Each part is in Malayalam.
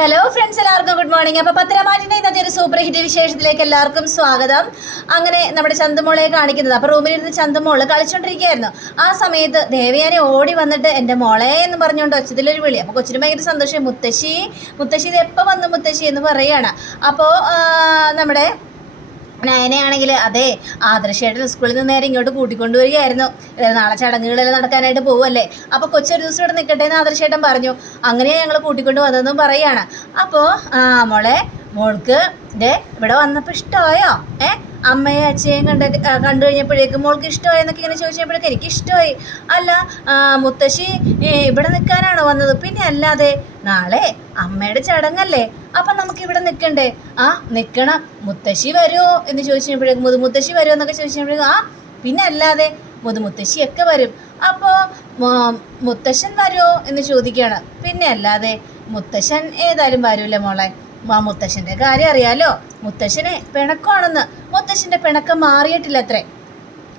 ഹലോ ഫ്രണ്ട്സ്, എല്ലാവർക്കും ഗുഡ് മോർണിംഗ്. അപ്പോൾ പത്തരമാറ്റിൻ്റെ ഇന്നത്തെ ഒരു സൂപ്പർ ഹിറ്റ് വിശേഷത്തിലേക്ക് എല്ലാവർക്കും സ്വാഗതം. അങ്ങനെ നമ്മുടെ ചന്തുമോളെ കാണിക്കുന്നത്. അപ്പോൾ റൂമിലിരുന്ന് ചന്തുമോള് കളിച്ചുകൊണ്ടിരിക്കുകയായിരുന്നു. ആ സമയത്ത് ദേവയാനി ഓടി വന്നിട്ട് എൻ്റെ മോളെ എന്ന് പറഞ്ഞുകൊണ്ട് ഒച്ചത്തിലൊരു വിളി. അപ്പോൾ കൊച്ചിന് ഭയങ്കര സന്തോഷം. മുത്തശ്ശി ഇത് എപ്പോൾ വന്നു മുത്തശ്ശി എന്ന് പറയുകയാണ്. അപ്പോൾ നമ്മുടെ നയനയാണെങ്കിൽ അതെ ആദർശേട്ടൻ സ്കൂളിൽ നിന്ന് നേരെ ഇങ്ങോട്ട് കൂട്ടിക്കൊണ്ടുവരികയായിരുന്നു. നാളെ ചടങ്ങുകളെല്ലാം നടക്കാനായിട്ട് പോവുമല്ലേ, അപ്പോൾ കൊച്ചൊരു ദിവസം ഇവിടെ നിൽക്കട്ടെ എന്ന് ആദർശേട്ടൻ പറഞ്ഞു. അങ്ങനെ ഞങ്ങൾ കൂട്ടിക്കൊണ്ട് വന്നതെന്നും പറയുകയാണ്. അപ്പോൾ മോൾക്ക് ഇവിടെ വന്നപ്പോൾ ഇഷ്ടമായോ? അമ്മയും അച്ഛയും കണ്ടു കഴിഞ്ഞപ്പോഴേക്കും മോൾക്ക് ഇഷ്ടമായി എന്നൊക്കെ ഇങ്ങനെ ചോദിച്ചപ്പോഴേക്കും എനിക്ക് ഇഷ്ടമായി. അല്ല മുത്തശ്ശി ഇവിടെ നിൽക്കാനാണോ വന്നത്? പിന്നെ അല്ലാതെ നാളെ അമ്മയുടെ ചടങ്ങല്ലേ, അപ്പം നമുക്ക് ഇവിടെ നിൽക്കണ്ടേ? നിൽക്കണം. മുത്തശ്ശി വരുമോ എന്ന് ചോദിച്ചപ്പോഴേക്കും മുത്തശ്ശി വരുമോ എന്നൊക്കെ ചോദിച്ചപ്പോഴേക്കും പിന്നെ അല്ലാതെ മുത്തശ്ശിയൊക്കെ വരും. അപ്പോൾ മുത്തശ്ശൻ വരുമോ എന്ന് ചോദിക്കുകയാണ്. പിന്നെ അല്ലാതെ മുത്തശ്ശൻ ഏതായാലും വരൂല്ലേ മോളെ. മുത്തശ്ശൻ്റെ കാര്യം അറിയാലോ, മുത്തശ്ശനെ പിണക്കമാണെന്ന്. മുത്തശ്ശൻ്റെ പിണക്കം മാറിയിട്ടില്ല അത്രേ.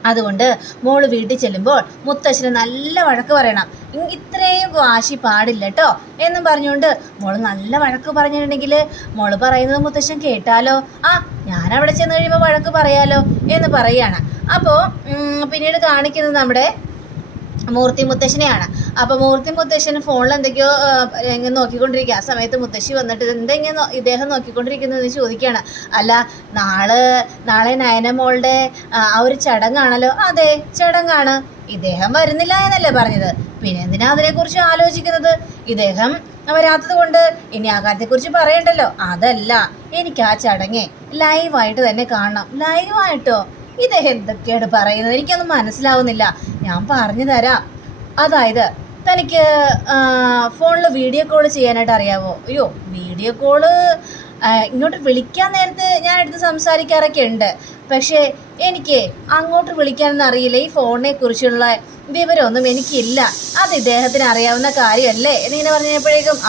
അതുകൊണ്ട് മോള് വീട്ടിൽ ചെല്ലുമ്പോൾ മുത്തശ്ശന് നല്ല വഴക്ക് പറയണം. ഇത്രയും വാശി പാടില്ല കേട്ടോ എന്നും പറഞ്ഞുകൊണ്ട് മോള് നല്ല വഴക്ക് പറഞ്ഞിട്ടുണ്ടെങ്കിൽ മോള് പറയുന്നത് മുത്തശ്ശൻ കേട്ടാലോ, ഞാൻ അവിടെ ചെന്ന് കഴിയുമ്പോൾ വഴക്ക് പറയാലോ എന്ന് പറയുകയാണ്. അപ്പോൾ പിന്നീട് കാണിക്കുന്നത് നമ്മുടെ മൂർത്തി മുത്തശ്ശനെയാണ്. അപ്പോൾ മൂർത്തി മുത്തശ്ശന് ഫോണിൽ എന്തൊക്കെയോ ഇങ്ങനെ നോക്കിക്കൊണ്ടിരിക്കുക. ആ സമയത്ത് മുത്തശ്ശി വന്നിട്ട് എന്തെങ്കിലും ഇദ്ദേഹം നോക്കിക്കൊണ്ടിരിക്കുന്നതെന്ന് ചോദിക്കുകയാണ്. അല്ല നാളെ നയനമോളുടെ ആ ഒരു ചടങ്ങാണല്ലോ. അതെ ചടങ്ങാണ്. ഇദ്ദേഹം വരുന്നില്ല എന്നല്ലേ പറഞ്ഞത്? പിന്നെ എന്തിനാ അതിനെക്കുറിച്ച് ആലോചിക്കുന്നത്? ഇദ്ദേഹം വരാത്തത് കൊണ്ട് ഇനി ആ കാര്യത്തെക്കുറിച്ച് പറയണ്ടല്ലോ. അതല്ല, എനിക്ക് ആ ചടങ്ങ് ലൈവായിട്ട് തന്നെ കാണണം. ലൈവായിട്ടോ? ഇദ്ദേഹം എന്തൊക്കെയാണ് പറയുന്നത്? എനിക്കൊന്നും മനസ്സിലാവുന്നില്ല. ഞാൻ പറഞ്ഞു തരാം. അതായത് തനിക്ക് ഫോണിൽ വീഡിയോ കോൾ ചെയ്യാനായിട്ട് അറിയാവോ? അയ്യോ, വീഡിയോ കോള് ഇങ്ങോട്ട് വിളിക്കാൻ നേരത്ത് ഞാൻ എടുത്ത് സംസാരിക്കാറൊക്കെ ഉണ്ട്. പക്ഷേ എനിക്ക് അങ്ങോട്ട് വിളിക്കാനൊന്നും അറിയില്ല. ഈ ഫോണിനെ കുറിച്ചുള്ള വിവരമൊന്നും എനിക്കില്ല. അത് ഇദ്ദേഹത്തിന് അറിയാവുന്ന കാര്യമല്ലേ എന്നിങ്ങനെ പറഞ്ഞപ്പോഴേക്കും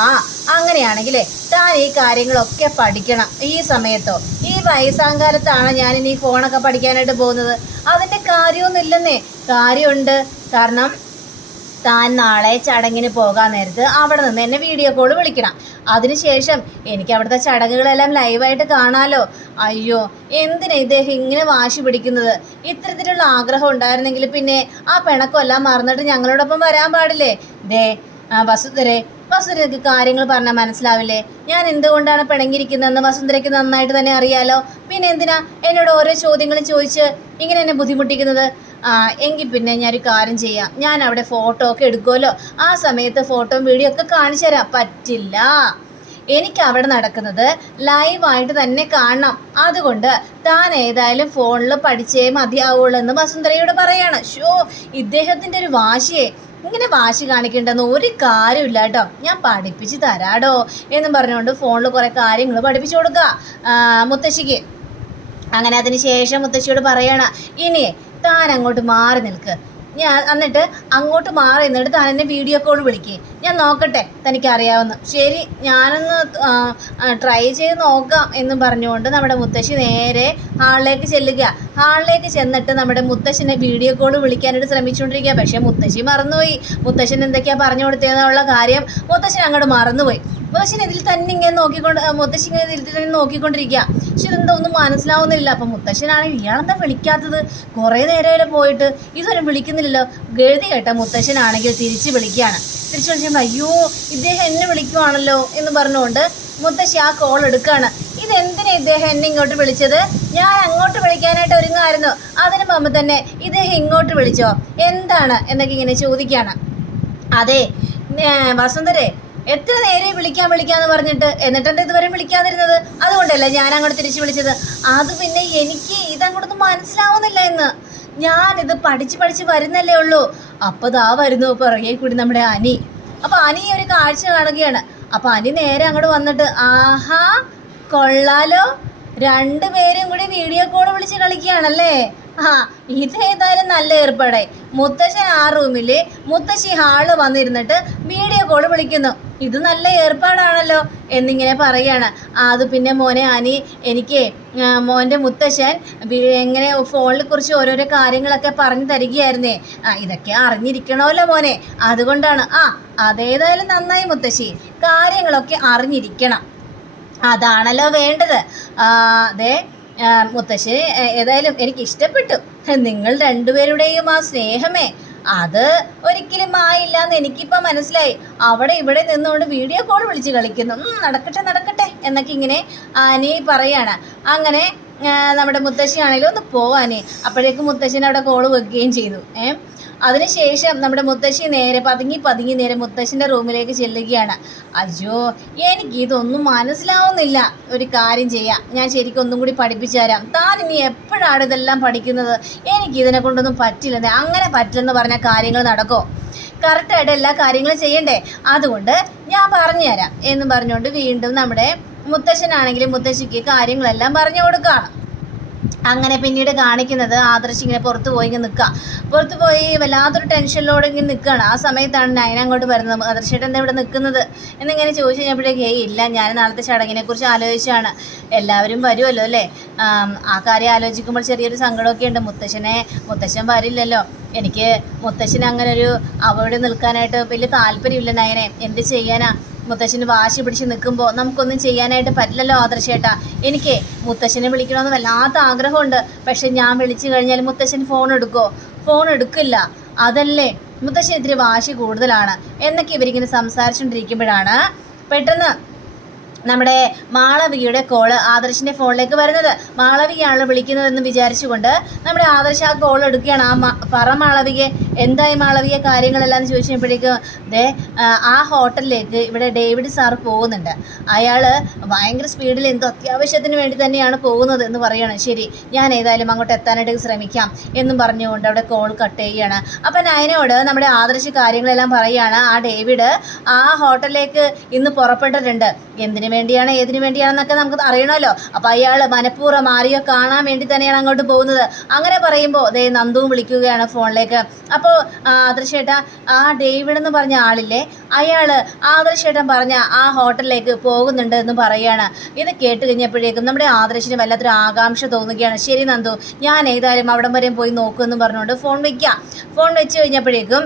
അങ്ങനെയാണെങ്കിലേ താൻ ഈ കാര്യങ്ങളൊക്കെ പഠിക്കണം. ഈ സമയത്തോ ഈ വയസ്സാങ്കാലത്താണ് ഞാനിനി ഈ ഫോണൊക്കെ പഠിക്കാനായിട്ട് പോകുന്നത്? അതിൻ്റെ കാര്യമൊന്നുമില്ലെന്നേ. കാര്യമുണ്ട്. കാരണം താൻ നാളെ ചടങ്ങിന് പോകാൻ നേരത്ത് അവിടെ നിന്ന് എന്നെ വീഡിയോ കോൾ വിളിക്കണം. അതിനുശേഷം എനിക്ക് അവിടുത്തെ ചടങ്ങുകളെല്ലാം ലൈവായിട്ട് കാണാമല്ലോ. അയ്യോ, എന്തിനാ ഇദ്ദേഹം ഇങ്ങനെ വാശി പിടിക്കുന്നത്? ഇത്തരത്തിലുള്ള ആഗ്രഹം ഉണ്ടായിരുന്നെങ്കിൽ പിന്നെ ആ പിണക്കമെല്ലാം മറന്നിട്ട് ഞങ്ങളോടൊപ്പം വരാൻ പാടില്ലേ? വസുന്ധരയ്ക്ക് കാര്യങ്ങൾ പറഞ്ഞാൽ മനസ്സിലാവില്ലേ? ഞാൻ എന്തുകൊണ്ടാണ് പിണങ്ങിയിരിക്കുന്നതെന്ന് വസുന്ധരയ്ക്ക് നന്നായിട്ട് തന്നെ അറിയാലോ. പിന്നെ എന്തിനാ എന്നോട് ഓരോ ചോദ്യങ്ങളും ചോദിച്ച് ഇങ്ങനെ എന്നെ ബുദ്ധിമുട്ടിക്കുന്നത്? എങ്കിൽ പിന്നെ ഞാനൊരു കാര്യം ചെയ്യാം. ഞാൻ അവിടെ ഫോട്ടോ ഒക്കെ എടുക്കുമല്ലോ. ആ സമയത്ത് ഫോട്ടോയും വീഡിയോ ഒക്കെ കാണിച്ചു തരാം. പറ്റില്ല, എനിക്ക് അവിടെ നടക്കുന്നത് ലൈവായിട്ട് തന്നെ കാണണം. അതുകൊണ്ട് താൻ ഏതായാലും ഫോണിൽ പഠിച്ചേ മതിയാവുള്ളൂ എന്ന് വസുന്ധരയോട് പറയാണ്. ഇദ്ദേഹത്തിൻ്റെ ഒരു വാശിയെ ഇങ്ങനെ വാശി കാണിക്കേണ്ടെന്ന് ഒരു കാര്യമില്ല കേട്ടോ. ഞാൻ പഠിപ്പിച്ച് തരാടോ എന്നും പറഞ്ഞുകൊണ്ട് ഫോണിൽ കുറേ കാര്യങ്ങൾ പഠിപ്പിച്ചു കൊടുക്കുക മുത്തശ്ശിക്ക്. അങ്ങനെ അതിന് ശേഷം മുത്തശ്ശിയോട് പറയണം, ഇനി താൻ അങ്ങോട്ട് മാറി നിൽക്ക്. എന്നിട്ട് അങ്ങോട്ട് മാറി നിന്നിട്ട് താൻ എന്നെ വീഡിയോ കോൾ വിളിക്കുക. ഞാൻ നോക്കട്ടെ തനിക്കറിയാവുന്ന. ശരി, ഞാനൊന്ന് ട്രൈ ചെയ്ത് നോക്കാം എന്നും പറഞ്ഞുകൊണ്ട് നമ്മുടെ മുത്തശ്ശി നേരെ ഹാളിലേക്ക് ചെല്ലുക. ഹാളിലേക്ക് ചെന്നിട്ട് നമ്മുടെ മുത്തശ്ശനെ വീഡിയോ കോൾ വിളിക്കാനായിട്ട് ശ്രമിച്ചുകൊണ്ടിരിക്കുക. പക്ഷേ മുത്തശ്ശി മറന്നുപോയി. മുത്തശ്ശൻ എന്തൊക്കെയാണ് പറഞ്ഞു കൊടുത്തതെന്നുള്ള കാര്യം മുത്തശ്ശൻ അങ്ങോട്ട് മറന്നുപോയി. മുത്തശ്ശി ഇതിൽ തന്നെ ഇങ്ങനെ നോക്കിക്കൊണ്ടിരിക്കുക. പക്ഷെ ഇതെന്താ ഒന്നും മനസ്സിലാവുന്നില്ല. അപ്പം മുത്തശ്ശനാണെങ്കിൽ ഇയാളെന്താ വിളിക്കാത്തത്? കുറേ നേരം പോയിട്ട് ഇതുവരെ വിളിക്കുന്നില്ലല്ലോ. ഗതി കേട്ട മുത്തശ്ശനാണെങ്കിൽ തിരിച്ച് വിളിക്കുകയാണ്. തിരിച്ചു വിളിച്ചപ്പോൾ അയ്യോ ഇദ്ദേഹം എന്നെ വിളിക്കുവാണല്ലോ എന്ന് പറഞ്ഞുകൊണ്ട് മുത്തശ്ശി ആ കോൾ എടുക്കുകയാണ്. ഇതെന്തിനാ ഇദ്ദേഹം എന്നെ ഇങ്ങോട്ട് വിളിച്ചത്? ഞാൻ അങ്ങോട്ട് വിളിക്കാനായിട്ട് ഒരുങ്ങായിരുന്നു. അതിന് മുമ്പ് തന്നെ ഇദ്ദേഹം ഇങ്ങോട്ട് വിളിച്ചോ? എന്താണ് എന്നൊക്കെ ഇങ്ങനെ ചോദിക്കുകയാണ്. അതെ വസുന്ധരേ, എത്ര നേരെ വിളിക്കാന്ന് പറഞ്ഞിട്ട്, എന്നിട്ടെന്താ ഇതുവരെ വിളിക്കാതിരുന്നത്? അതുകൊണ്ടല്ലേ ഞാൻ അങ്ങോട്ട് തിരിച്ചു വിളിച്ചത്. അത് പിന്നെ എനിക്ക് ഇതങ്ങോട്ടൊന്നും മനസ്സിലാവുന്നില്ല എന്ന്. ഞാനിത് പഠിച്ച് വരുന്നല്ലേ ഉള്ളൂ. അപ്പോൾ ദാ വരുന്നു പുറകെ കൂടി നമ്മുടെ അനി. അപ്പോൾ അനി ഒരു കാഴ്ച കാണുകയാണ്. അപ്പോൾ അനി നേരെ അങ്ങോട്ട് വന്നിട്ട് ആഹാ കൊള്ളാലോ, രണ്ടുപേരും കൂടി വീഡിയോ കോൾ വിളിച്ച് കളിക്കുകയാണല്ലേ. ഇതേതായാലും നല്ല ഏർപ്പാടായി. മുത്തശ്ശൻ ആ റൂമിൽ മുത്തശ്ശി ഹാള് വന്നിരുന്നിട്ട് വീഡിയോ കോൾ വിളിക്കുന്നു. ഇത് നല്ല ഏർപ്പാടാണല്ലോ എന്നിങ്ങനെ പറയാണ്. അത് പിന്നെ മോനെ അനി, എനിക്ക് മോൻ്റെ മുത്തശ്ശൻ എങ്ങനെ ഫോണിനെ കുറിച്ച് ഓരോരോ കാര്യങ്ങളൊക്കെ പറഞ്ഞു തരികയായിരുന്നേ. ഇതൊക്കെ അറിഞ്ഞിരിക്കണമല്ലോ മോനെ, അതുകൊണ്ടാണ്. അതേതായാലും നന്നായി മുത്തശ്ശി, കാര്യങ്ങളൊക്കെ അറിഞ്ഞിരിക്കണം, അതാണല്ലോ വേണ്ടത്. അതെ മുത്തശ്ശി, ഏതായാലും എനിക്ക് ഇഷ്ടപ്പെട്ടു. നിങ്ങൾ രണ്ടുപേരുടെയും ആ സ്നേഹമേ, അത് ഒരിക്കലും ആയില്ല എന്ന് എനിക്കിപ്പോൾ മനസ്സിലായി. അവിടെ ഇവിടെ നിന്നുകൊണ്ട് വീഡിയോ കോൾ വിളിച്ച് കളിക്കുന്നു. നടക്കട്ടെ നടക്കട്ടെ എന്നൊക്കെ ഇങ്ങനെ ആനി പറയാണ്. അങ്ങനെ നമ്മുടെ മുത്തശ്ശിയാണെങ്കിലും ഒന്ന് പോവാനേ. അപ്പോഴേക്കും മുത്തശ്ശിനെ അവിടെ കോൾ വെക്കുകയും ചെയ്തു. അതിനുശേഷം നമ്മുടെ മുത്തശ്ശി നേരെ പതുങ്ങി നേരെ മുത്തശ്ശിൻ്റെ റൂമിലേക്ക് ചെല്ലുകയാണ്. അയ്യോ, എനിക്ക് ഇതൊന്നും മനസ്സിലാവുന്നില്ല. ഒരു കാര്യം ചെയ്യാം, ഞാൻ ശരിക്കും ഒന്നും കൂടി പഠിപ്പിച്ചു തരാം. താൻ ഇനി എപ്പോഴാണ് ഇതെല്ലാം പഠിക്കുന്നത്? എനിക്ക് ഇതിനെ കൊണ്ടൊന്നും പറ്റില്ലെന്നേ. അങ്ങനെ പറ്റില്ലെന്ന് പറഞ്ഞ കാര്യങ്ങൾ നടക്കോ? കറക്റ്റായിട്ട് എല്ലാ കാര്യങ്ങളും ചെയ്യണ്ടേ? അതുകൊണ്ട് ഞാൻ പറഞ്ഞു തരാം എന്ന് പറഞ്ഞുകൊണ്ട് വീണ്ടും നമ്മുടെ മുത്തശ്ശനാണെങ്കിലും മുത്തശ്ശിക്ക് കാര്യങ്ങളെല്ലാം പറഞ്ഞു കൊടുക്കുകയാണ്. അങ്ങനെ പിന്നീട് കാണിക്കുന്നത് ആദർശ് ഇങ്ങനെ പുറത്ത് പോയി വല്ലാത്തൊരു ടെൻഷനിലോടെ ഇങ്ങനെ നിൽക്കുകയാണ്. ആ സമയത്താണ് നയന അങ്ങോട്ട് വരുന്നത്. ആദർശേട്ടൻ എന്താ ഇവിടെ നിൽക്കുന്നത് എന്നിങ്ങനെ ചോദിച്ചു കഴിഞ്ഞപ്പോഴേക്ക് ഇല്ല, ഞാൻ നാളത്തെ ചടങ്ങിനെ കുറിച്ച് ആലോചിച്ചാണ്. എല്ലാവരും വരുമല്ലോ അല്ലേ? ആ കാര്യം ആലോചിക്കുമ്പോൾ ചെറിയൊരു സങ്കടമൊക്കെ ഉണ്ട്. മുത്തശ്ശൻ വരില്ലല്ലോ. എനിക്ക് മുത്തശ്ശന് അങ്ങനെ ഒരു അവിടെ നിൽക്കാനായിട്ട് വലിയ താല്പര്യമില്ല നയനെ. എന്ത് ചെയ്യാനാ? മുത്തശ്ശന് വാശി പിടിച്ച് നിൽക്കുമ്പോൾ നമുക്കൊന്നും ചെയ്യാനായിട്ട് പറ്റില്ലല്ലോ ആദർശേട്ടാ. എനിക്ക് മുത്തശ്ശനെ വിളിക്കണമെന്ന് വല്ലാത്ത ആഗ്രഹമുണ്ട്. പക്ഷെ ഞാൻ വിളിച്ചു കഴിഞ്ഞാൽ മുത്തശ്ശൻ ഫോൺ എടുക്കില്ല. അതല്ലേ, മുത്തശ്ശൻ ഇത്തിരി വാശി കൂടുതലാണ് എന്നൊക്കെ ഇവരിങ്ങനെ സംസാരിച്ചുകൊണ്ടിരിക്കുമ്പോഴാണ് പെട്ടെന്ന് നമ്മുടെ മാളവികയുടെ കോള് ആദർശിൻ്റെ ഫോണിലേക്ക് വരുന്നത്. മാളവികയാണല്ലോ വിളിക്കുന്നതെന്ന് വിചാരിച്ചുകൊണ്ട് നമ്മുടെ ആദർശ് ആ കോൾ എടുക്കുകയാണ്. പറ മാളവിക, എന്തായി മാളവിക കാര്യങ്ങളെല്ലാം എന്ന് ചോദിച്ചപ്പോഴേക്കും ആ ഹോട്ടലിലേക്ക് ഇവിടെ ഡേവിഡ് സാർ പോകുന്നുണ്ട്. അയാൾ ഭയങ്കര സ്പീഡിൽ എന്തോ അത്യാവശ്യത്തിന് വേണ്ടി തന്നെയാണ് പോകുന്നത് എന്ന് പറയുകയാണ്. ശരി, ഞാൻ ഏതായാലും അങ്ങോട്ട് എത്താനായിട്ട് ശ്രമിക്കാം എന്നും പറഞ്ഞുകൊണ്ട് അവിടെ കോൾ കട്ട് ചെയ്യുകയാണ്. അപ്പം നയനോട് നമ്മുടെ ആദർശ് കാര്യങ്ങളെല്ലാം പറയുകയാണ്. ആ ഡേവിഡ് ആ ഹോട്ടലിലേക്ക് ഇന്ന് പുറപ്പെട്ടിട്ടുണ്ട്. എന്തിനു വേണ്ടിയാണ് ഏതിനു വേണ്ടിയാണെന്നൊക്കെ നമുക്ക് അറിയണമല്ലോ. അപ്പം അയാൾ മനഃപൂർവ്വം ആരെയോ കാണാൻ വേണ്ടി തന്നെയാണ് അങ്ങോട്ട് പോകുന്നത്. അങ്ങനെ പറയുമ്പോൾ നന്ദുവും വിളിക്കുകയാണ് ഫോണിലേക്ക്. അപ്പോൾ ആദർശേട്ടാ, ആ ഡേവിഡ് എന്ന് പറഞ്ഞ ആളില്ലേ, അയാൾ ആദർശേട്ടൻ പറഞ്ഞ ആ ഹോട്ടലിലേക്ക് പോകുന്നുണ്ട് എന്ന് പറയുകയാണ്. ഇത് കേട്ട് കഴിഞ്ഞപ്പോഴേക്കും നമ്മുടെ ആദർശിന് വല്ലാത്തൊരു ആകാംക്ഷ തോന്നുകയാണ്. ശരി നന്ദു, ഞാൻ ഏതായാലും അവിടം വരെയും പോയി നോക്കുമെന്ന് പറഞ്ഞുകൊണ്ട് ഫോൺ വെച്ച് കഴിഞ്ഞപ്പോഴേക്കും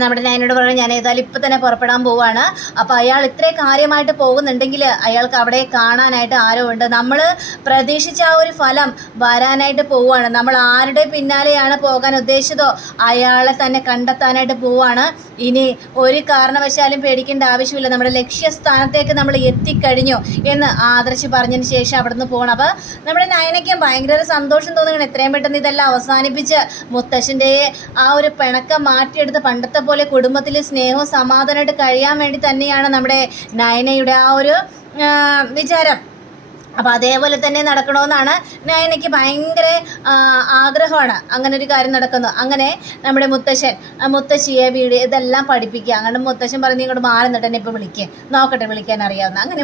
നമ്മുടെ നയനോട് പറഞ്ഞു, ഞാൻ ഏതായാലും ഇപ്പം തന്നെ പുറപ്പെടാൻ പോവുകയാണ്. അപ്പോൾ അയാൾ ഇത്രയും കാര്യമായിട്ട് പോകുന്നുണ്ടെങ്കിൽ അയാൾക്ക് അവിടെ കാണാനായിട്ട് ആരോ ഉണ്ട്. നമ്മൾ പ്രതീക്ഷിച്ച ആ ഒരു ഫലം വരാനായിട്ട് പോവുകയാണ്. നമ്മൾ ആരുടെ പിന്നാലെയാണ് പോകാൻ ഉദ്ദേശിച്ചതോ അയാളെ തന്നെ കണ്ടെത്താനായിട്ട് പോവുകയാണ്. ഇനി ഒരു കാരണവശാലും പേടിക്കേണ്ട ആവശ്യമില്ല, നമ്മുടെ ലക്ഷ്യസ്ഥാനത്തേക്ക് നമ്മൾ എത്തിക്കഴിഞ്ഞു എന്ന് ആദർശ് പറഞ്ഞതിന് ശേഷം അവിടെ നിന്ന് പോകണം. അപ്പോൾ നമ്മുടെ നയനയ്ക്കും ഭയങ്കര സന്തോഷം തോന്നുകയാണ്. എത്രയും പെട്ടെന്ന് ഇതെല്ലാം അവസാനിപ്പിച്ച് മുത്തശ്ശൻ്റെ ആ ഒരു പിണക്കം മാറ്റിയെടുത്ത് പണ്ടത്തെ പോലെ കുടുംബത്തിൽ സ്നേഹവും സമാധാനമായിട്ട് കഴിയാൻ വേണ്ടി തന്നെയാണ് നമ്മുടെ നയനയുടെ ആ ഒരു വിചാരം. അപ്പോൾ അതേപോലെ തന്നെ നടക്കണമെന്നാണ് നയനയ്ക്ക് ഭയങ്കര ആഗ്രഹമാണ്. അങ്ങനെ ഒരു കാര്യം നടക്കുന്നു. അങ്ങനെ നമ്മുടെ മുത്തശ്ശിയെ വീട് ഇതെല്ലാം പഠിപ്പിക്കുക. അങ്ങനെ മുത്തശ്ശൻ പറഞ്ഞ് ഇങ്ങോട്ട് മാറി നിന്നിട്ട് തന്നെ ഇപ്പോൾ നോക്കട്ടെ വിളിക്കാൻ അറിയാവുന്ന. അങ്ങനെ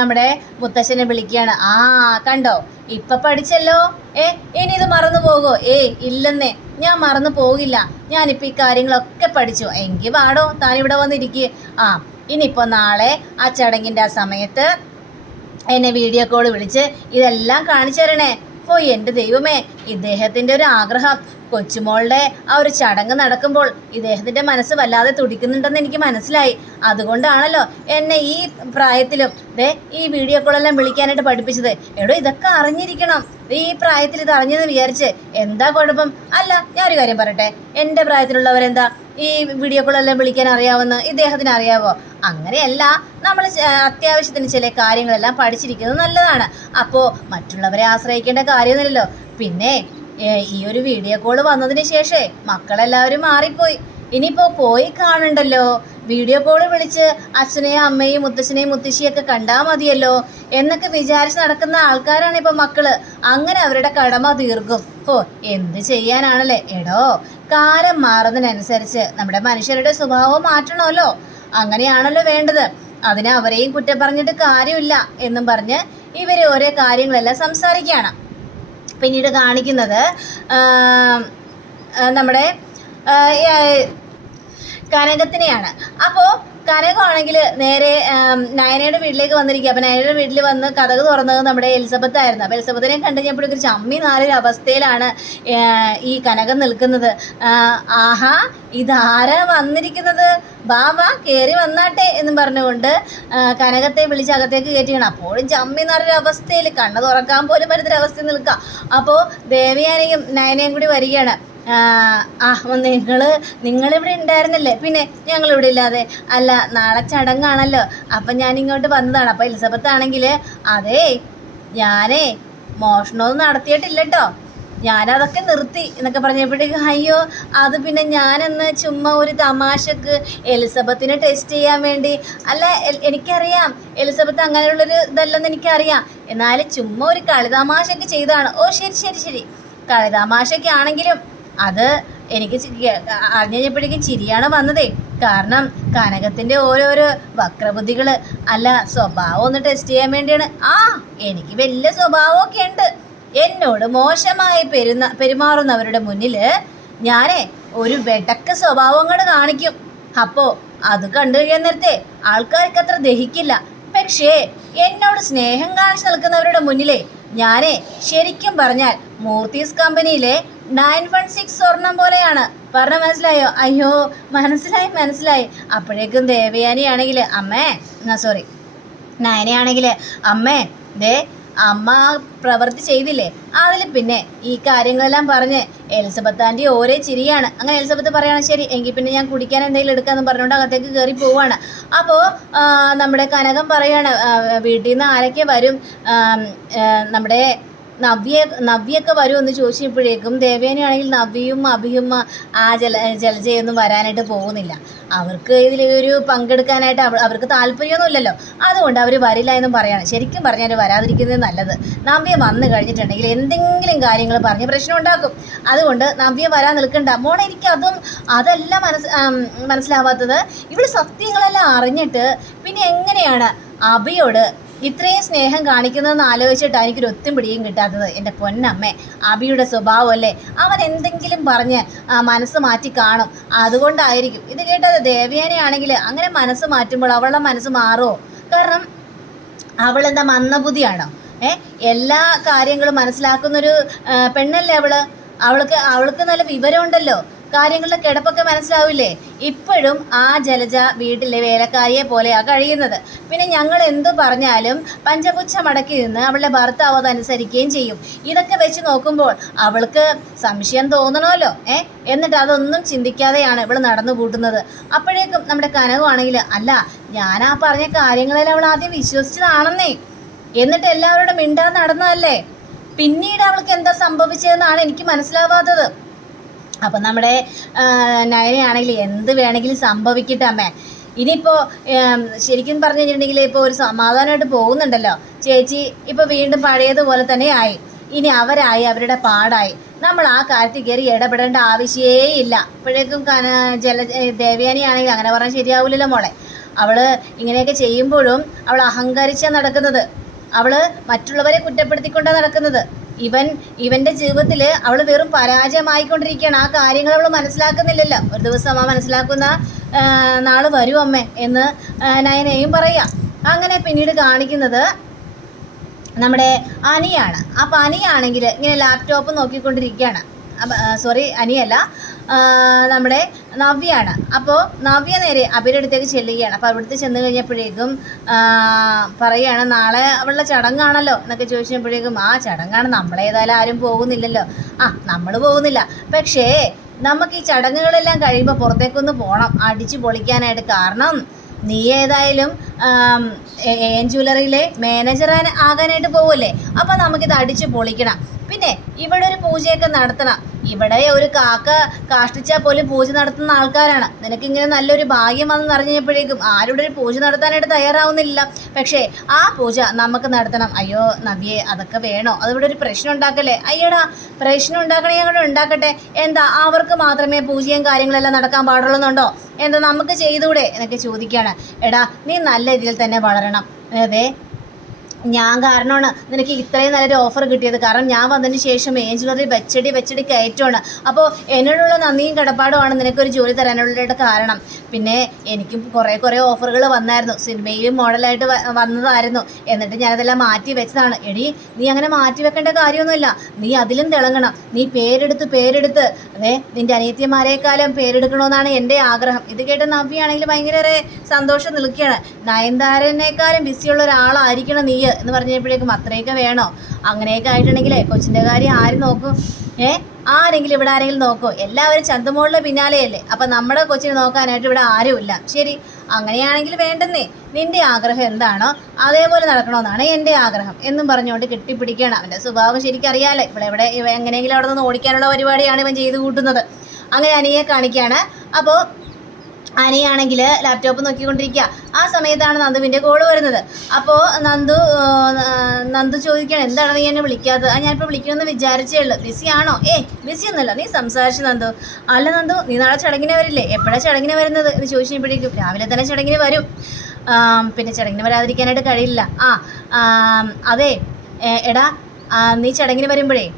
നമ്മുടെ മുത്തശ്ശനെ വിളിക്കുകയാണ്. കണ്ടോ, ഇപ്പം പഠിച്ചല്ലോ. ഇനി ഇത് മറന്നു പോകുമോ? ഇല്ലെന്നേ, ഞാൻ മറന്നു പോകില്ല. ഞാനിപ്പോൾ ഈ കാര്യങ്ങളൊക്കെ പഠിച്ചു. എങ്കിൽ വാടോ, താനിവിടെ വന്നിരിക്കുക. ഇനിയിപ്പോൾ നാളെ ആ ചടങ്ങിൻ്റെ ആ സമയത്ത് എന്നെ വീഡിയോ കോൾ വിളിച്ച് ഇതെല്ലാം കാണിച്ചു തരണേ. എൻ്റെ ദൈവമേ, ഇദ്ദേഹത്തിൻ്റെ ഒരു ആഗ്രഹം, കൊച്ചുമോളുടെ ആ ഒരു ചടങ്ങ് നടക്കുമ്പോൾ ഇദ്ദേഹത്തിൻ്റെ മനസ്സ് വല്ലാതെ തുടിക്കുന്നുണ്ടെന്ന് എനിക്ക് മനസ്സിലായി. അതുകൊണ്ടാണല്ലോ എന്നെ ഈ പ്രായത്തിലും ഈ വീഡിയോ കോളെല്ലാം വിളിക്കാനായിട്ട് പഠിപ്പിച്ചത്. ഇതൊക്കെ അറിഞ്ഞിരിക്കണം. ഈ പ്രായത്തിൽ ഇത് അറിഞ്ഞെന്ന് വിചാരിച്ച് എന്താ കുഴപ്പം? അല്ല, ഞാനൊരു കാര്യം പറയട്ടെ, എൻ്റെ പ്രായത്തിലുള്ളവരെന്താ ഈ വീഡിയോ കോളെല്ലാം വിളിക്കാൻ അറിയാവുന്ന ഇദ്ദേഹത്തിന് അറിയാവോ? അങ്ങനെയല്ല, നമ്മൾ അത്യാവശ്യത്തിന് ചില കാര്യങ്ങളെല്ലാം പഠിച്ചിരിക്കുന്നത് നല്ലതാണ്. അപ്പോൾ മറ്റുള്ളവരെ ആശ്രയിക്കേണ്ട കാര്യമൊന്നുമില്ലല്ലോ. പിന്നെ ഈ ഒരു വീഡിയോ കോൾ വന്നതിന് ശേഷമേ മക്കളെല്ലാവരും മാറിപ്പോയി. ഇനിയിപ്പോൾ പോയി കാണണ്ടല്ലോ, വീഡിയോ കോൾ വിളിച്ച് അച്ഛനെയും അമ്മയും മുത്തശ്ശനെയും മുത്തശ്ശിയൊക്കെ കണ്ടാൽ മതിയല്ലോ എന്നൊക്കെ വിചാരിച്ച് നടക്കുന്ന ആൾക്കാരാണ് ഇപ്പോൾ മക്കള്. അങ്ങനെ അവരുടെ കടമ തീർക്കും. എന്ത് ചെയ്യാനാണല്ലേ? കാലം മാറുന്നതിനനുസരിച്ച് നമ്മുടെ മനുഷ്യരുടെ സ്വഭാവം മാറ്റണമല്ലോ. അങ്ങനെയാണല്ലോ വേണ്ടത്. അതിന് അവരെയും കുറ്റം പറഞ്ഞിട്ട് കാര്യമില്ല എന്നും പറഞ്ഞ് ഇവർ ഓരോ കാര്യങ്ങളെല്ലാം സംസാരിക്കുകയാണ്. പിന്നീട് കാണിക്കുന്നത് നമ്മുടെ കനകത്തിനെയാണ്. അപ്പോൾ കനകമാണെങ്കിൽ നേരെ നയനയുടെ വീട്ടിലേക്ക് വന്നിരിക്കുക. അപ്പം നയനയുടെ വീട്ടിൽ വന്ന് കതക് തുറന്നത് നമ്മുടെ എലിസബത്ത് ആയിരുന്നു. അപ്പോൾ എലിസബത്തിനെ കണ്ടു കഴിഞ്ഞപ്പോഴേക്കും ഒരു ചമ്മി നാലൊരു അവസ്ഥയിലാണ് ഈ കനകം നിൽക്കുന്നത്. ആഹാ, ഇതാരാ വന്നിരിക്കുന്നത്, വാ വാ കയറി വന്നാട്ടെ എന്നും പറഞ്ഞുകൊണ്ട് കനകത്തെ വിളിച്ച് അകത്തേക്ക് കയറ്റിയാണ്. അപ്പോഴും ചമ്മി നാലൊരു അവസ്ഥയിൽ കണ്ണ് തുറക്കാൻ പോലും വരുന്നൊരവസ്ഥയിൽ നിൽക്കുക. അപ്പോൾ ദേവയാനിയും നയനയും കൂടി വരികയാണ്. നിങ്ങളിവിടെ ഉണ്ടായിരുന്നില്ലേ, പിന്നെ ഞങ്ങളിവിടെ ഇല്ലാതെ? അല്ല, നാളെ ചടങ്ങാണല്ലോ, അപ്പം ഞാനിങ്ങോട്ട് വന്നതാണ്. അപ്പം എലിസബത്ത് ആണെങ്കിൽ അതേ ഞാനേ മോഷണമൊന്നും നടത്തിയിട്ടില്ല കേട്ടോ, ഞാനതൊക്കെ നിർത്തി എന്നൊക്കെ പറഞ്ഞപ്പോഴേക്കും അയ്യോ അത് പിന്നെ ഞാനെന്ന് ചുമ്മാ ഒരു തമാശക്ക് എലിസബത്തിനെ ടെസ്റ്റ് ചെയ്യാൻ വേണ്ടി. അല്ല എനിക്കറിയാം എലിസബത്ത് അങ്ങനെയുള്ളൊരു ഇതല്ലെന്ന് എനിക്കറിയാം, എന്നാലും ചുമ്മാ ഒരു കളിതമാശക്ക് ചെയ്തതാണ്. ഓ ശരി ശരി ശരി, കളിതമാശയ്ക്കാണെങ്കിലും അത് എനിക്ക് അറിഞ്ഞു കഴിഞ്ഞപ്പോഴേക്കും ചിരിയാണ് വന്നതേ. കാരണം കനകത്തിൻ്റെ ഓരോരോ വക്രബുദ്ധികൾ, അല്ല സ്വഭാവം ഒന്ന് ടെസ്റ്റ് ചെയ്യാൻ വേണ്ടിയാണ്. എനിക്ക് വലിയ സ്വഭാവമൊക്കെ ഉണ്ട്, എന്നോട് മോശമായി പെരുമാറുന്നവരുടെ മുന്നിൽ ഞാനേ ഒരു വെടക്ക് സ്വഭാവം കൂടെ കാണിക്കും. അപ്പോൾ അത് കണ്ടു കഴിയാൻ നേരത്തെ ആൾക്കാർക്ക് അത്ര ദഹിക്കില്ല. പക്ഷേ എന്നോട് സ്നേഹം കാണിച്ചു നിൽക്കുന്നവരുടെ മുന്നിലേ ഞാനേ ശരിക്കും പറഞ്ഞാൽ മൂർത്തീസ് കമ്പനിയിലെ 916 സ്വർണം പോലെയാണ്. പറഞ്ഞ മനസ്സിലായോ? അയ്യോ മനസ്സിലായി. അപ്പോഴേക്കും ദേവയാനിയാണെങ്കിൽ നയനയാണെങ്കിൽ അമ്മേ ദേ അമ്മ പ്രവൃത്തി ചെയ്തില്ലേ, അതിൽ പിന്നെ ഈ കാര്യങ്ങളെല്ലാം പറഞ്ഞ് എലിസബത്ത് ആൻറ്റി ഓരോ ചിരിയാണ്. അങ്ങനെ എലിസബത്ത് പറയുകയാണ് ശരി എങ്കിൽ പിന്നെ ഞാൻ കുടിക്കാൻ എന്തെങ്കിലും എടുക്കാമെന്ന് പറഞ്ഞുകൊണ്ട് അകത്തേക്ക് കയറി പോവാണ്. അപ്പോൾ നമ്മുടെ കനകം പറയാണ് വീട്ടിൽ നിന്ന് ആരൊക്കെ വരും, നമ്മുടെ നവ്യൊക്കെ വരുമെന്ന് ചോദിച്ചപ്പോഴേക്കും ദേവയാനിയാണെങ്കിൽ നവ്യയും അഭിയും ജലജയൊന്നും വരാനായിട്ട് പോകുന്നില്ല. അവർക്ക് ഇതിലൊരു പങ്കെടുക്കാനായിട്ട് അവർക്ക് താല്പര്യമൊന്നുമില്ലല്ലോ, അതുകൊണ്ട് അവർ വരില്ല എന്നും പറയാണ്. ശരിക്കും പറഞ്ഞാൽ വരാതിരിക്കുന്നത് നല്ലത്. നവ്യ വന്നു കഴിഞ്ഞിട്ടുണ്ടെങ്കിൽ എന്തെങ്കിലും കാര്യങ്ങൾ പറഞ്ഞ് പ്രശ്നം ഉണ്ടാക്കും. അതുകൊണ്ട് നവ്യ വരാൻ നിൽക്കണ്ട മോളെ. എനിക്ക് അതല്ല മനസ്സിലാവാത്തത്, ഇവിടെ സത്യങ്ങളെല്ലാം അറിഞ്ഞിട്ട് പിന്നെ എങ്ങനെയാണ് അഭിയോട് ഇത്രയും സ്നേഹം കാണിക്കുന്നതെന്ന് ആലോചിച്ചിട്ടാണ് എനിക്കൊരു ഒത്തും പിടിയും കിട്ടാത്തത്. എൻ്റെ പൊന്നമ്മേ, അഭിയുടെ സ്വഭാവമല്ലേ, അവൻ എന്തെങ്കിലും പറഞ്ഞ് മനസ്സ് മാറ്റി കാണും, അതുകൊണ്ടായിരിക്കും. ഇത് കേട്ടത് ദേവയാനിയാണെങ്കിൽ അങ്ങനെ മനസ്സ് മാറ്റുമ്പോൾ അവളുടെ മനസ്സ് മാറുമോ? കാരണം അവളെന്താ മന്ദബുദ്ധിയാണോ? എല്ലാ കാര്യങ്ങളും മനസ്സിലാക്കുന്നൊരു പെണ്ണല്ലേ അവൾക്ക് നല്ല വിവരമുണ്ടല്ലോ, കാര്യങ്ങളുടെ കിടപ്പൊക്കെ മനസ്സിലാവില്ലേ? ഇപ്പോഴും ആ ജലജ വീട്ടിലെ വേലക്കാരിയെ പോലെയാണ് കഴിയുന്നത്. പിന്നെ ഞങ്ങൾ എന്തു പറഞ്ഞാലും പഞ്ചപുച്ഛ മടക്കി നിന്ന് അവളുടെ ഭർത്താവ് അതനുസരിക്കുകയും ചെയ്യും. ഇതൊക്കെ വെച്ച് നോക്കുമ്പോൾ അവൾക്ക് സംശയം തോന്നണമല്ലോ. എന്നിട്ട് അതൊന്നും ചിന്തിക്കാതെയാണ് ഇവൾ നടന്നു കൂട്ടുന്നത്. അപ്പോഴേക്കും നമ്മുടെ കനകമാണെങ്കിൽ അല്ല ഞാൻ ആ പറഞ്ഞ കാര്യങ്ങളെല്ലാം അവൾ ആദ്യം വിശ്വസിച്ചതാണെന്നേ, എന്നിട്ട് എല്ലാവരോടും മിണ്ടാതെ നടന്നതല്ലേ. പിന്നീട് അവൾക്ക് എന്താ സംഭവിച്ചതെന്നാണ് എനിക്ക് മനസ്സിലാവാത്തത്. അപ്പം നമ്മുടെ നയനയാണെങ്കിൽ എന്ത് വേണമെങ്കിലും സംഭവിക്കട്ടെ അമ്മേ. ഇനിയിപ്പോൾ ശരിക്കും പറഞ്ഞു കഴിഞ്ഞിട്ടുണ്ടെങ്കിൽ ഇപ്പോൾ ഒരു സമാധാനമായിട്ട് പോകുന്നുണ്ടല്ലോ ചേച്ചി. ഇപ്പോൾ വീണ്ടും പഴയതുപോലെ തന്നെ ആയി. ഇനി അവരുടെ പാടായി. നമ്മൾ ആ കാര്യത്തിൽ കയറി ഇടപെടേണ്ട ആവശ്യമേ ഇല്ല. അപ്പോഴേക്കും ദേവയാനിയാണെങ്കിൽ അങ്ങനെ പറഞ്ഞാൽ ശരിയാവില്ലല്ലോ മോളെ. അവൾ ഇങ്ങനെയൊക്കെ ചെയ്യുമ്പോഴും അവൾ അഹങ്കരിച്ചാണ് നടക്കുന്നത്. അവൾ മറ്റുള്ളവരെ കുറ്റപ്പെടുത്തിക്കൊണ്ടാണ് നടക്കുന്നത്. ഇവൻ്റെ ജീവിതത്തിൽ അവൾ വെറും പരാജയമായിക്കൊണ്ടിരിക്കുകയാണ്. ആ കാര്യങ്ങൾ അവൾ മനസ്സിലാക്കുന്നില്ലല്ലോ. ഒരു ദിവസം ആ മനസ്സിലാക്കുന്ന നാൾ വരും അമ്മേ എന്ന് നയനയും പറയാം. അങ്ങനെ പിന്നീട് കാണിക്കുന്നത് നമ്മുടെ അനിയാണ്. അപ്പം അനിയാണെങ്കിൽ ഇങ്ങനെ ലാപ്ടോപ്പ് നോക്കിക്കൊണ്ടിരിക്കുകയാണ്. അനിയല്ല, നമ്മുടെ നവ്യാണ്. അപ്പോൾ നവ്യ നേരെ അഭിയുടെ അടുത്തേക്ക് ചെല്ലുകയാണ്. അപ്പോൾ അവിടുത്തെ ചെന്ന് കഴിഞ്ഞപ്പോഴേക്കും പറയുകയാണ് നാളെ അവളുടെ ചടങ്ങാണല്ലോ എന്നൊക്കെ ചോദിച്ചപ്പോഴേക്കും ആ ചടങ്ങാണ്, നമ്മളേതായാലും ആരും പോകുന്നില്ലല്ലോ. നമ്മൾ പോകുന്നില്ല, പക്ഷേ നമുക്ക് ഈ ചടങ്ങുകളെല്ലാം കഴിയുമ്പോൾ പുറത്തേക്കൊന്ന് പോകണം അടിച്ചു പൊളിക്കാനായിട്ട്. കാരണം നീ ഏതായാലും ജ്വല്ലറിയിലെ മാനേജർ ആകാനായിട്ട് പോവല്ലേ, അപ്പം നമുക്കിത് അടിച്ചു പൊളിക്കണം. പിന്നെ ഇവിടെ ഒരു പൂജയൊക്കെ നടത്തണം. ഇവിടെ ഒരു കാക്ക കാഷ്ടിച്ചാൽ പോലും പൂജ നടത്തുന്ന ആൾക്കാരാണ്. നിനക്കിങ്ങനെ നല്ലൊരു ഭാഗ്യം വന്ന് അറിഞ്ഞപ്പോഴേക്കും ആരുടെ ഒരു പൂജ നടത്താനായിട്ട് തയ്യാറാവുന്നില്ല. പക്ഷേ ആ പൂജ നമുക്ക് നടത്തണം. അയ്യോ നവ്യേ, അതൊക്കെ വേണോ? അതിവിടെ ഒരു പ്രശ്നം ഉണ്ടാക്കല്ലേ? അയ്യടാ, പ്രശ്നം ഉണ്ടാക്കണേ ഞങ്ങൾ ഉണ്ടാക്കട്ടെ. എന്താ അവർക്ക് മാത്രമേ പൂജയും കാര്യങ്ങളെല്ലാം നടക്കാൻ പാടുള്ളൂന്നുണ്ടോ? എന്താ നമുക്ക് ചെയ്തുകൂടെ എന്നൊക്കെ ചോദിക്കുകയാണ്. എടാ, നീ നല്ല രീതിയിൽ തന്നെ വളരണം. അതെ, ഞാൻ കാരണമാണ് നിനക്ക് ഇത്രയും നല്ലൊരു ഓഫർ കിട്ടിയത്. കാരണം ഞാൻ വന്നതിന് ശേഷം ഏഞ്ചലറി വെച്ചടി കയറ്റമാണ്. അപ്പോൾ എന്നോടുള്ള നന്ദിയും കടപ്പാടുമാണ് നിനക്കൊരു ജോലി തരാനുള്ള കാരണം. പിന്നെ എനിക്കും കുറേ ഓഫറുകൾ വന്നായിരുന്നു. സിനിമയിലും മോഡലായിട്ട് വന്നതായിരുന്നു. എന്നിട്ട് ഞാനതെല്ലാം മാറ്റി വെച്ചതാണ്. എടി, നീ അങ്ങനെ മാറ്റി വെക്കേണ്ട കാര്യമൊന്നുമില്ല. നീ അതിലും തിളങ്ങണം. നീ പേരെടുത്ത് അതെ നിൻ്റെ അനിയത്തിമാരെക്കാളും പേരെടുക്കണമെന്നാണ് എൻ്റെ ആഗ്രഹം. ഇത് കേട്ട നവ്യാണെങ്കിൽ ഭയങ്കര സന്തോഷം നിൽക്കുകയാണ്. നയൻതാരനേക്കാളും ബിസിയുള്ള ഒരാളായിരിക്കണം നീ എന്ന് പറഞ്ഞപ്പോഴേക്കും അത്രയൊക്കെ വേണോ? അങ്ങനെയൊക്കെ ആയിട്ടുണ്ടെങ്കിലേ കൊച്ചിൻ്റെ കാര്യം ആര് നോക്കും? ആരെങ്കിലും ഇവിടെ ആരെങ്കിലും നോക്കോ? എല്ലാവരും ചന്തമോളിലെ പിന്നാലെയല്ലേ. അപ്പം നമ്മുടെ കൊച്ചിനെ നോക്കാനായിട്ട് ഇവിടെ ആരുമില്ല. ശരി, അങ്ങനെയാണെങ്കിൽ വേണ്ടെന്നേ. നിൻ്റെ ആഗ്രഹം എന്താണോ അതേപോലെ നടക്കണമെന്നാണ് എൻ്റെ ആഗ്രഹം എന്നും പറഞ്ഞുകൊണ്ട് കെട്ടിപ്പിടിക്കണം. അവൻ്റെ സ്വഭാവം ശരിക്കറിയാലോ. ഇവിടെ എങ്ങനെയെങ്കിലും അവിടെ നിന്ന് ഓടിക്കാനുള്ള പരിപാടിയാണ് ഇവൻ ചെയ്ത് കൂട്ടുന്നത്. അങ്ങനെ അനിയെ കാണിക്കുകയാണ്. അപ്പോൾ അനിയാണെങ്കിൽ ലാപ്ടോപ്പ് നോക്കിക്കൊണ്ടിരിക്കുക. ആ സമയത്താണ് നന്ദുവിൻ്റെ കോള് വരുന്നത്. അപ്പോൾ നന്ദു ചോദിക്കുകയാണ്, എന്താണ് നീ എന്നെ വിളിക്കാത്തത്? ഞാനിപ്പോൾ വിളിക്കണമെന്ന് വിചാരിച്ചേ ഉള്ളൂ. ബിസിയാണോ? ബിസി ഒന്നുമല്ല, നീ സംസാരിച്ചു നന്ദു. അല്ല നന്ദു, നീ നാളെ ചടങ്ങിന് വരില്ലേ? എപ്പോഴാണ് ചടങ്ങിന് വരുന്നത് എന്ന് ചോദിച്ചപ്പോഴേക്കും രാവിലെ തന്നെ ചടങ്ങിന് വരും. പിന്നെ ചടങ്ങിന് വരാതിരിക്കാനായിട്ട് കഴിയില്ല. അതെ എടാ, നീ ചടങ്ങിന് വരുമ്പോഴേ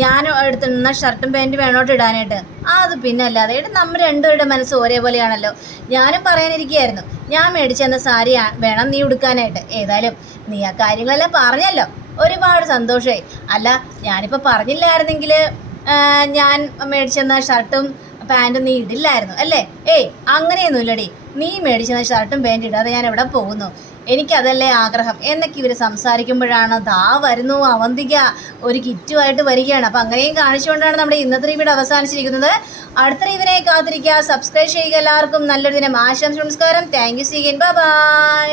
ഞാൻ എടുത്തുന്ന ഷർട്ടും പാൻറ്റും വേണോട്ട് ഇടാനായിട്ട്. അത് പിന്നെ അല്ലാതെ നമ്മൾ രണ്ടുപേരുടെ മനസ്സ് ഒരേപോലെയാണല്ലോ. ഞാനും പറയാനിരിക്കുകയായിരുന്നു, ഞാൻ മേടിച്ചെന്ന സാരി വേണം നീ ഉടുക്കാനായിട്ട്. ഏതായാലും നീ ആ കാര്യങ്ങളെല്ലാം പറഞ്ഞല്ലോ, ഒരുപാട് സന്തോഷമായി. അല്ല, ഞാനിപ്പോൾ പറഞ്ഞില്ലായിരുന്നെങ്കിൽ ഞാൻ മേടിച്ചെന്ന ഷർട്ടും പാൻറ്റും നീ ഇടില്ലായിരുന്നു അല്ലേ? അങ്ങനെയൊന്നുമില്ലടി. നീ മേടിച്ചെന്ന ഷർട്ടും പാൻറ്റും ഇടാതെ ഞാൻ എവിടെ പോകുന്നു? എനിക്കതല്ലേ ആഗ്രഹം എന്നൊക്കെ ഇവർ സംസാരിക്കുമ്പോഴാണ് ദാ വരുന്നു അവന്തിക ഒരു കിറ്റുമായിട്ട് വരികയാണ്. അപ്പം അങ്ങനെയും കാണിച്ചുകൊണ്ടാണ് നമ്മുടെ ഇന്നത്തെ റിവ്യൂ അവസാനിച്ചിരിക്കുന്നത്. അടുത്ത റിവ്യൂവിനെ കാത്തിരിക്കുക. സബ്സ്ക്രൈബ് ചെയ്യുക. എല്ലാവർക്കും നല്ലൊരു ദിനം ആശംസിക്കുന്നു. നമസ്കാരം. Thank you. See again. By.